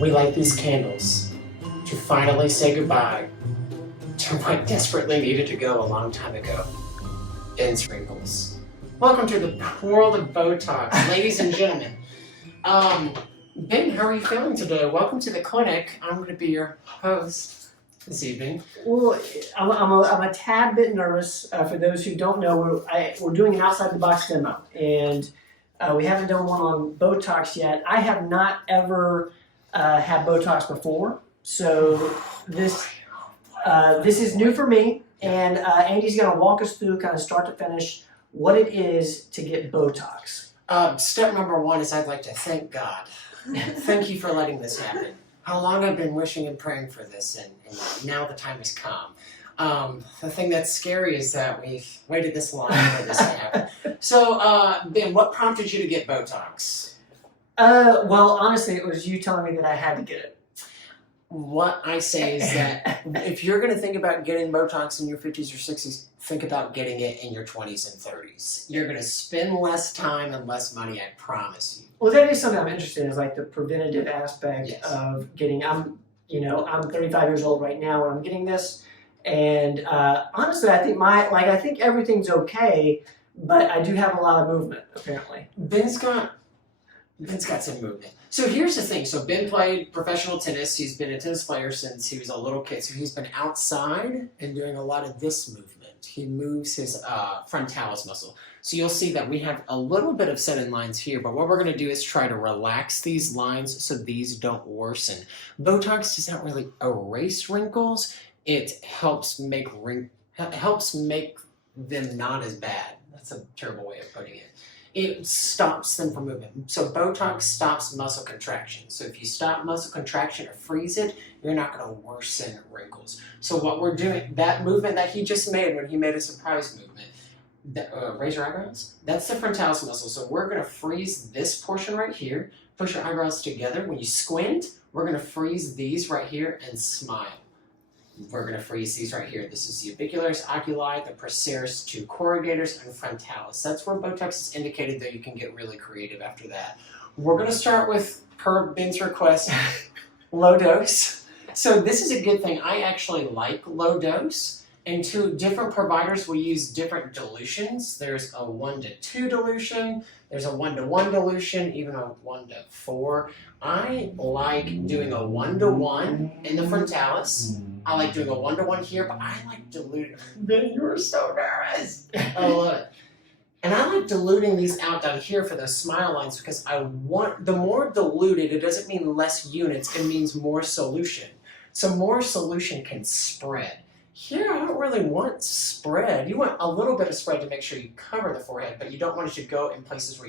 We light these candles to finally say goodbye to what desperately needed to go a long time ago. Ben's wrinkles. Welcome to the world of Botox, ladies and gentlemen. Ben, how are you feeling today? Welcome to the clinic. I'm going to be your host this evening. Well, I'm a tad bit nervous. For those who don't know, we're doing an outside the box demo, and we haven't done one on Botox yet. I have not ever had Botox before, so this is new for me. And Andy's going to walk us through, kind of start to finish, what it is to get Botox. Step number one is I'd like to thank God. Thank you for letting this happen. How long I've been wishing and praying for this, and now the time has come. The thing that's scary is that we've waited this long for this to happen. So, Ben, what prompted you to get Botox? Well, honestly, it was you telling me that I had to get it. What I say is that if you're going to think about getting Botox in your 50s or 60s, think about getting it in your 20s and 30s. You're going to spend less time and less money, I promise you. Well, that is something I'm interested in, is like the preventative aspect Yes. of getting. I'm 35 years old right now when I'm getting this, and honestly, I think everything's okay, but I do have a lot of movement apparently. Ben's got some movement. So here's the thing. So Ben played professional tennis. He's been a tennis player since he was a little kid. So he's been outside and doing a lot of this movement. He moves his frontalis muscle. So you'll see that we have a little bit of set in lines here, but what we're going to do is try to relax these lines so these don't worsen. Botox does not really erase wrinkles. It helps make them not as bad. That's a terrible way of putting it. It stops them from moving. So Botox stops muscle contraction. So if you stop muscle contraction or freeze it, you're not going to worsen wrinkles. So what we're doing, that movement that he just made when he made a surprise movement, raise your eyebrows, that's the frontalis muscle. So we're going to freeze this portion right here, push your eyebrows together. When you squint, we're going to freeze these right here and smile. We're going to freeze these right here. This is the orbicularis oculi, the procerus, two corrugators, and frontalis. That's where Botox is indicated, though you can get really creative after that. We're going to start with, per Ben's request, low dose. So this is a good thing. I actually like low dose. And two different providers will use different dilutions. There's a 1-to-2 dilution. There's a 1-to-1 dilution, even a 1-to-4. I like doing a 1-to-1 in the frontalis. I like doing a 1-to-1 here, but I like diluting. Ben, you are so nervous. I love it. And I like diluting these out down here for those smile lines because I want, the more diluted, it doesn't mean less units, it means more solution. So more solution can spread. Here, I don't really want spread. You want a little bit of spread to make sure you cover the forehead, but you don't want it to go in places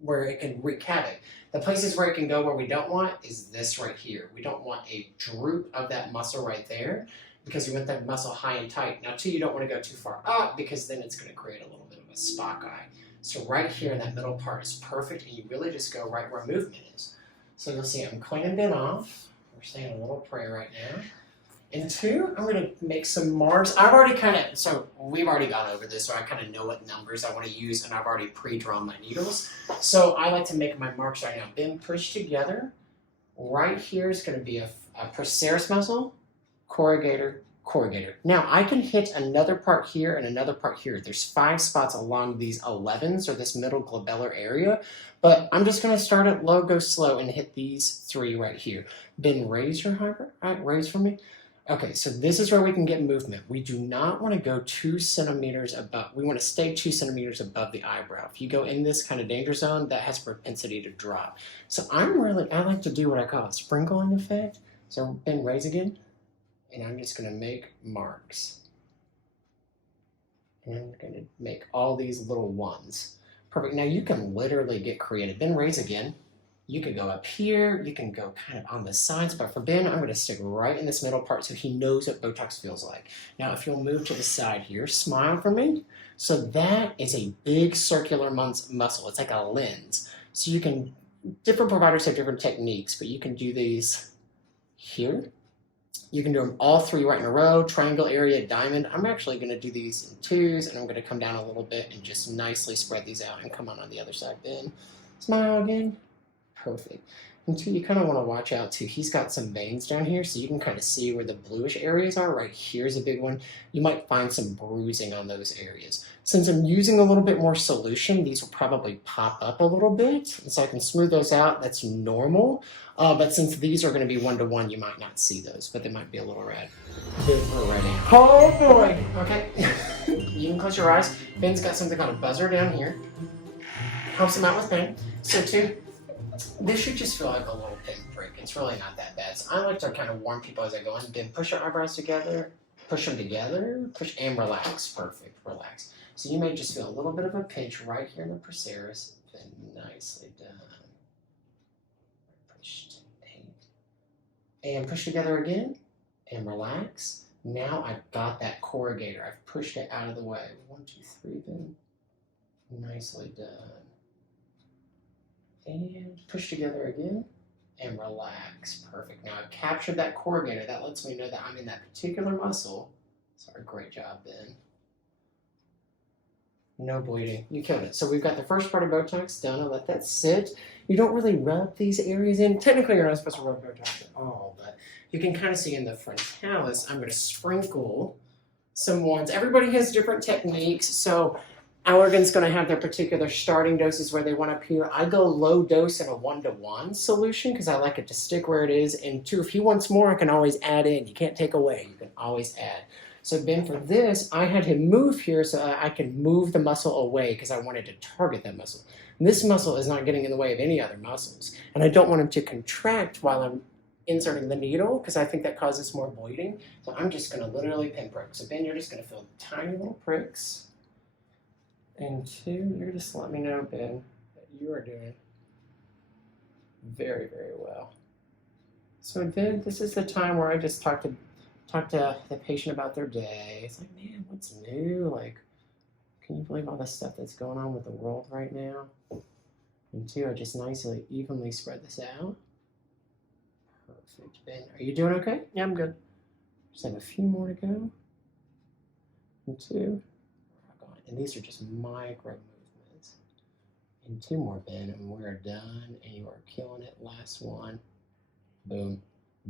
where it can wreak havoc. The places where it can go where we don't want is this right here. We don't want a droop of that muscle right there because you want that muscle high and tight. Now, you don't want to go too far up because then it's going to create a little bit of a Spock eye. So right here in that middle part is perfect, and you really just go right where movement is. So you'll see I'm cleaning Ben off. We're saying a little prayer right now. And two, I'm going to make some marks. We've already gone over this, so I kind of know what numbers I want to use, and I've already pre-drawn my needles. So I like to make my marks right now. Ben, push together. Right here is going to be a procerus muscle, corrugator, corrugator. Now, I can hit another part here and another part here. There's 5 spots along these 11s, or this middle glabellar area, but I'm just going to start it low, go slow, and hit these 3 right here. Ben, raise your eyebrow, raise for me. Okay, so this is where we can get movement. We do not want to go 2 centimeters above. We want to stay 2 centimeters above the eyebrow. If you go in this kind of danger zone, that has propensity to drop. So I like to do what I call a sprinkling effect. So Ben, raise again. And I'm just going to make marks. And I'm going to make all these little ones. Perfect. Now you can literally get creative. Ben, raise again. You can go up here, you can go kind of on the sides, but for Ben, I'm going to stick right in this middle part so he knows what Botox feels like. Now, if you'll move to the side here, smile for me. So that is a big circular muscle. It's like a lens. So you can, different providers have different techniques, but you can do these here. You can do them all 3 right in a row, triangle area, diamond. I'm actually going to do these in 2s, and I'm going to come down a little bit and just nicely spread these out and come on the other side, Ben. Smile again. Perfect. And two, you kind of want to watch out too. He's got some veins down here, so you can kind of see where the bluish areas are. Right here's a big one. You might find some bruising on those areas. Since I'm using a little bit more solution, these will probably pop up a little bit. And so I can smooth those out. That's normal. But since these are going to be 1-to-1, you might not see those, but they might be a little red. We're ready. Oh boy! Okay. You can close your eyes. Ben's got something called a buzzer down here. Helps him out with pain. So two, this should just feel like a little pinprick. It's really not that bad. So I like to kind of warn people as I go in. Ben, push your eyebrows together. Push them together. Push and relax. Perfect. Relax. So you may just feel a little bit of a pinch right here in the procerus. Ben, nicely done. Pushed. And push together again. And relax. Now I've got that corrugator. I've pushed it out of the way. 1, 2, 3, Ben. Nicely done. And push together again. And relax. Perfect. Now I've captured that corrugator. That lets me know that I'm in that particular muscle. Sorry, great job, Ben. No bleeding. You killed it. So we've got the first part of Botox done. I'll let that sit. You don't really rub these areas in. Technically, you're not supposed to rub Botox at all, but you can kind of see in the frontalis, I'm going to sprinkle some ones. Everybody has different techniques, so Allergan's going to have their particular starting doses where they want to peel. I go low dose in a 1-to-1 solution because I like it to stick where it is. And two, if he wants more, I can always add in. You can't take away. You can always add. So Ben, for this, I had him move here so I can move the muscle away because I wanted to target that muscle. And this muscle is not getting in the way of any other muscles. And I don't want him to contract while I'm inserting the needle because I think that causes more bleeding. So I'm just going to literally pinprick. So Ben, you're just going to feel tiny little pricks. And two, you're just letting me know, Ben, that you are doing very, very well. So Ben, this is the time where I just talk to the patient about their day. It's like, man, what's new? Like, can you believe all the stuff that's going on with the world right now? And two, I just nicely, evenly spread this out. Perfect. Ben, are you doing okay? Yeah, I'm good. Just have a few more to go. And two. And these are just micro movements. And two more, Ben, and we're done. And you are killing it. Last one. Boom.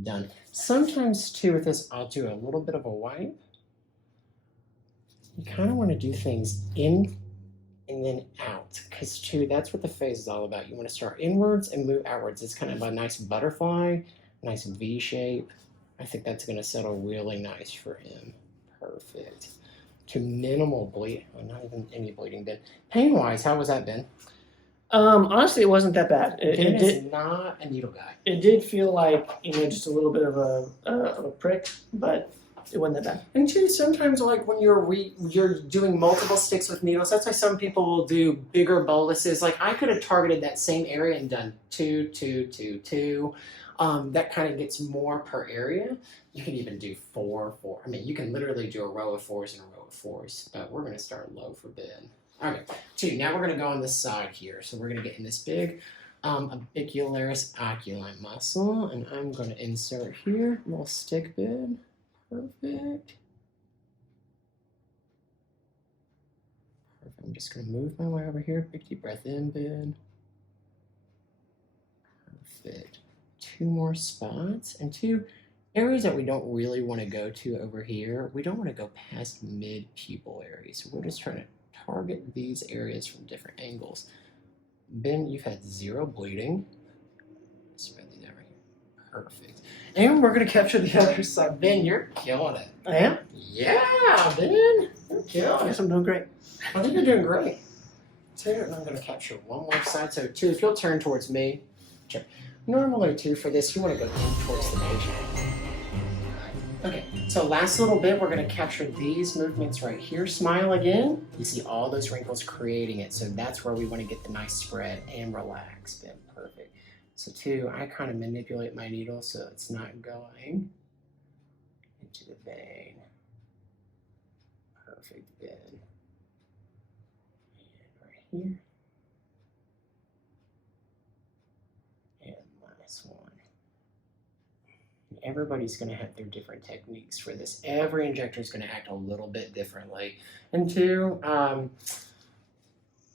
Done. Sometimes, too, with this, I'll do a little bit of a wipe. You kind of want to do things in and then out. Because, too, that's what the face is all about. You want to start inwards and move outwards. It's kind of a nice butterfly, nice V shape. I think that's going to settle really nice for him. Perfect. To minimal bleed, not even any bleeding, Ben. Pain-wise, how was that, Ben? Honestly, it wasn't that bad. Ben is not a needle guy. It did feel like, just a little bit of a prick, but it wasn't that bad. And two, sometimes like when you're doing multiple sticks with needles, that's why some people will do bigger boluses. Like I could have targeted that same area and done 2, 2, 2, 2. That kind of gets more per area. You can even do 4, 4. I mean, you can literally do a row of 4s and a row of 4s, but we're going to start low for Ben. Okay, two, now we're going to go on this side here. So we're going to get in this big abicularis oculi muscle, and I'm going to insert here, a little stick, Ben. Perfect. I'm just going to move my way over here. Big deep breath in, Ben. Perfect. 2 more spots, and 2 areas that we don't really want to go to over here. We don't want to go past mid-pupil areas. So we're just trying to target these areas from different angles. Ben, you've had 0 bleeding. Spread these out right here. Perfect. And we're going to capture the other side. Ben, you're killing it. I am? Yeah, Ben. You're killing I guess it. I'm doing great. I think you're doing great. So I'm going to capture one more side. So, two, if you'll turn towards me. Sure. Normally, too, for this, you want to go in towards the patient. Okay, so last little bit, we're going to capture these movements right here. Smile again. You see all those wrinkles creating it. So that's where we want to get the nice spread and relax. Ben, perfect. So two, I kind of manipulate my needle so it's not going into the vein. Perfect, Ben. And right here. And last one. Everybody's going to have their different techniques for this. Every injector is going to act a little bit differently. And two,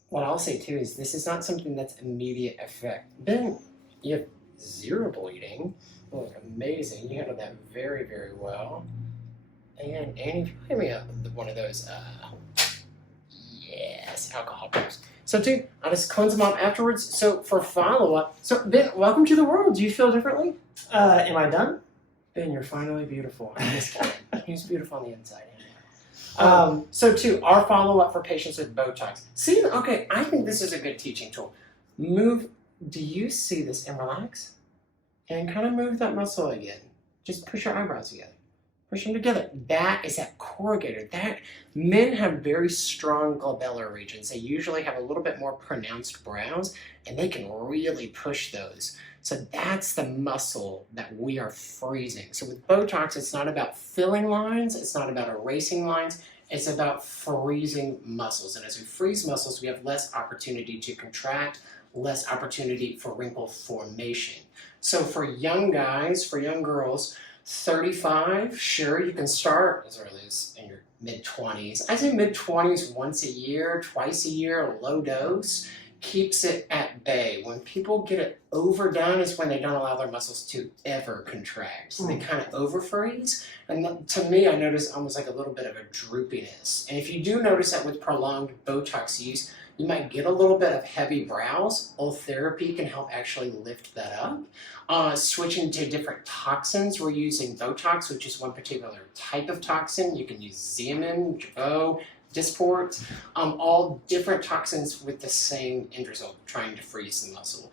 what I'll say too is this is not something that's immediate effect. Ben, You have 0 bleeding. You look amazing. You handled that very, very well. And Annie, give me one of those, yes, alcohol pills. So too, I just cleanse them off afterwards. So for follow-up, so Ben, welcome to the world. Do you feel differently? Am I done? Ben, you're finally beautiful. I'm just kidding. He's beautiful on the inside. So too, our follow-up for patients with Botox. See, okay, I think this is a good teaching tool. Move, do you see this, and relax? And kind of move that muscle again. Just push your eyebrows together. Push them together. That is that corrugator. That men have very strong glabellar regions. They usually have a little bit more pronounced brows, and they can really push those. So that's the muscle that we are freezing. So with Botox, it's not about filling lines. It's not about erasing lines. It's about freezing muscles. And as we freeze muscles, we have less opportunity to contract, less opportunity for wrinkle formation. So for young guys, for young girls, 35, sure, you can start as early as in your mid-20s. I say mid-20s once a year, twice a year, low dose, keeps it at bay. When people get it overdone is when they don't allow their muscles to ever contract. So they kind of over-freeze. And to me, I notice almost like a little bit of a droopiness. And if you do notice that with prolonged Botox use, you might get a little bit of heavy brows. Ultherapy can help actually lift that up. Switching to different toxins, we're using Botox, which is one particular type of toxin. You can use Xeomin, Jeuveau, Dysport, all different toxins with the same end result, trying to freeze the muscle.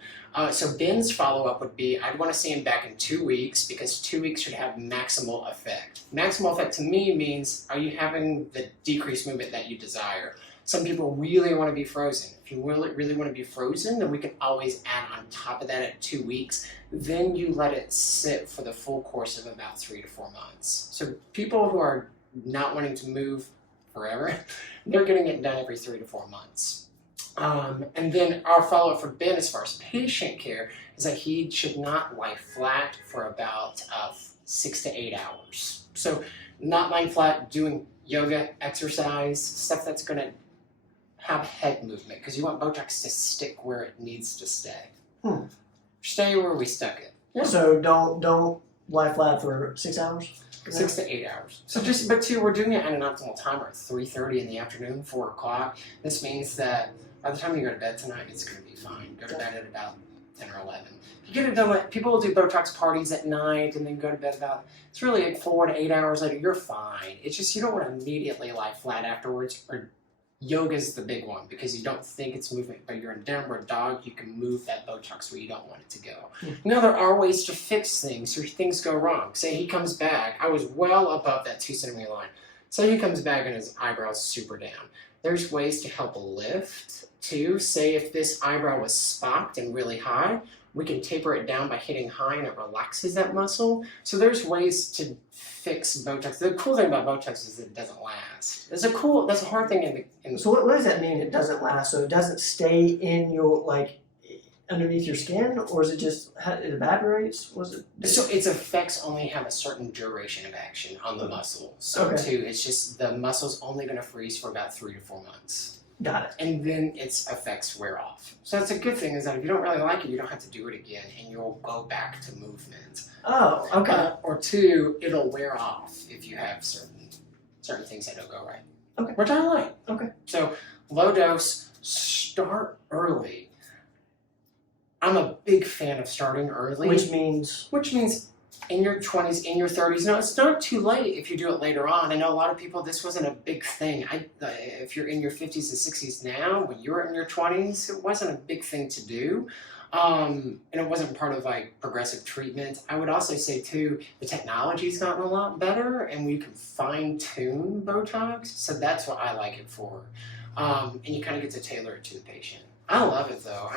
So Ben's follow-up would be, I'd want to see him back in 2 weeks because 2 weeks should have maximal effect. Maximal effect to me means, are you having the decreased movement that you desire? Some people really want to be frozen. If you really want to be frozen, then we can always add on top of that at 2 weeks. Then you let it sit for the full course of about 3 to 4 months. So people who are not wanting to move forever, they're getting it done every 3 to 4 months. And then our follow-up for Ben as far as patient care is that he should not lie flat for about 6 to 8 hours. So not lying flat, doing yoga, exercise, stuff that's going to have head movement, because you want Botox to stick where it needs to stay. Stay where we stuck it. Yeah. So don't lie flat for 6 hours? 6 to 8 hours. So but too, we're doing it at an optimal timer at 3:30 in the afternoon, 4 o'clock. This means that by the time you go to bed tonight, it's going to be fine. Go to bed at about 10 or 11. If you get it done, people will do Botox parties at night and then go to bed about, it's really like 4 to 8 hours later, you're fine. It's just you don't want to immediately lie flat afterwards. Or yoga is the big one because you don't think it's movement, but you're in downward dog, you can move that Botox where you don't want it to go. Now there are ways to fix things or things go wrong. Say he comes back, I was well above that 2 centimeter line. Say he comes back and his eyebrow's super down. There's ways to help lift too. Say if this eyebrow was spocked and really high, we can taper it down by hitting high and it relaxes that muscle. So there's ways to fix Botox. The cool thing about Botox is that it doesn't last. That's a hard thing in the So what does that mean, it doesn't last? So it doesn't stay in your, like, underneath your skin, or is it just, it evaporates? So its effects only have a certain duration of action on the muscle. So too, it's just the muscle's only going to freeze for about 3 to 4 months. Got it. And then its effects wear off. So that's a good thing, is that if you don't really like it, you don't have to do it again, and you'll go back to movement. Oh, okay. Or two, it'll wear off if you have certain things that don't go right. Okay. Which I like. Okay. So low dose, start early. I'm a big fan of starting early. Which means in your 20s, in your 30s. No, it's not too late if you do it later on. I know a lot of people, this wasn't a big thing. If you're in your 50s and 60s now, when you were in your 20s, it wasn't a big thing to do. And it wasn't part of like progressive treatment. I would also say too, the technology's gotten a lot better and we can fine tune Botox. So that's what I like it for. And you kind of get to tailor it to the patient. I love it though.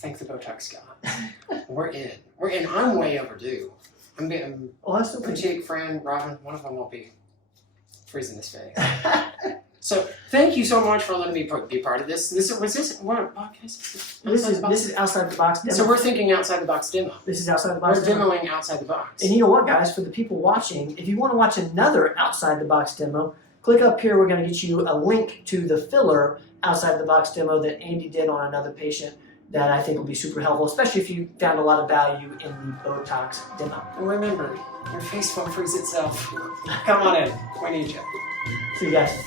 Thank the Botox God. We're in. I'm way overdue. that's so Jake, Fran, Robin, one of them will be freezing this face. So thank you so much for letting me be part of this. What podcast? This is outside the box demo. So we're thinking outside the box demo. This is outside the box We're demo. demoing outside the box. And you know what, guys? For the people watching, if you want to watch another outside the box demo, click up here. We're going to get you a link to the filler outside the box demo that Andy did on another patient. that I think will be super helpful, especially if you found a lot of value in the Botox demo. And remember, your face won't freeze itself. Come on in. We need you. See you guys.